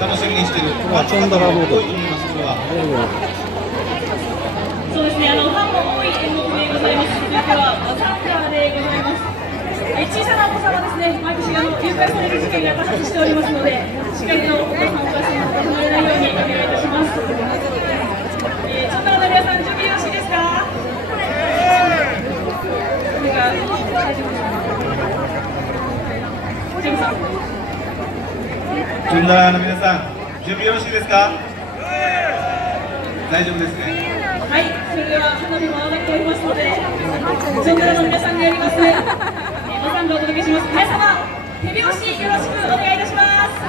楽しみにしてるチョンドラロード。そうですね、ファンも多い演目でございます。続いてはバザンガーでございます。小さなお子様ですね、毎年誘拐される事件が多発しておりますので、しっかりとお母さんお母さんを離れないようにお願いいたします。チョンドラの皆さん、準備よろしいですか？大丈夫ですか？ジェムさん。チョンドラの皆さん、準備よろしいですか？大丈夫ですね。はい、それでは花火も上がっておりますので、チョンドラの皆さんがやりますバザンガーをお届けします。皆様、手拍子よろしくお願いいたします。は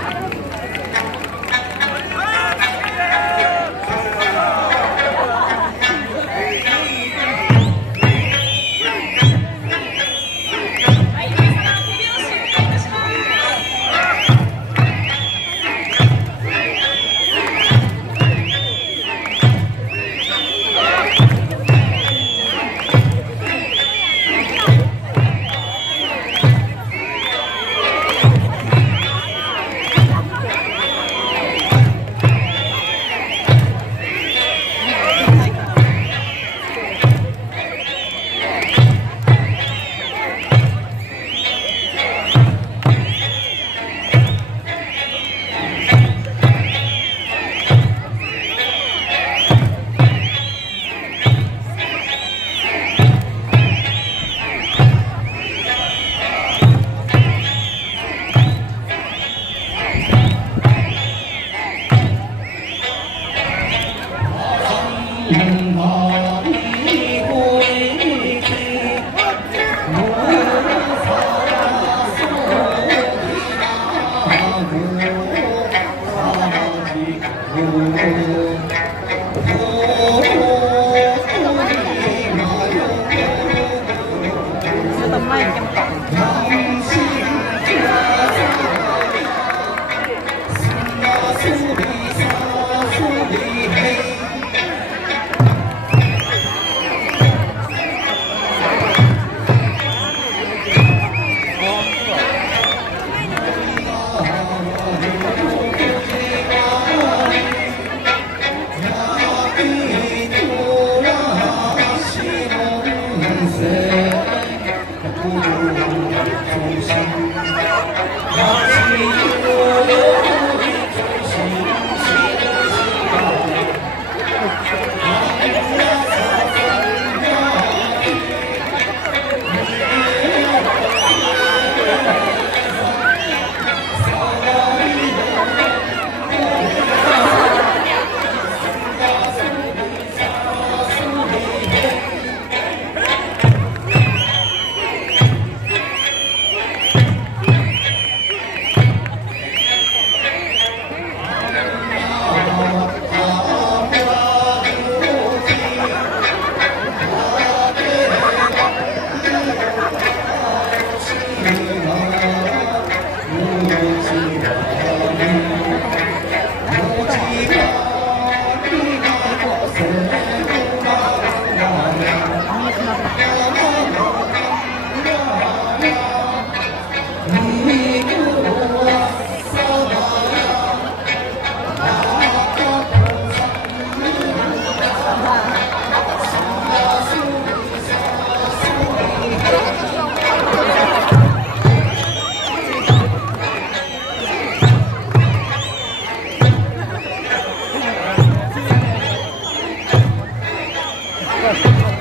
い。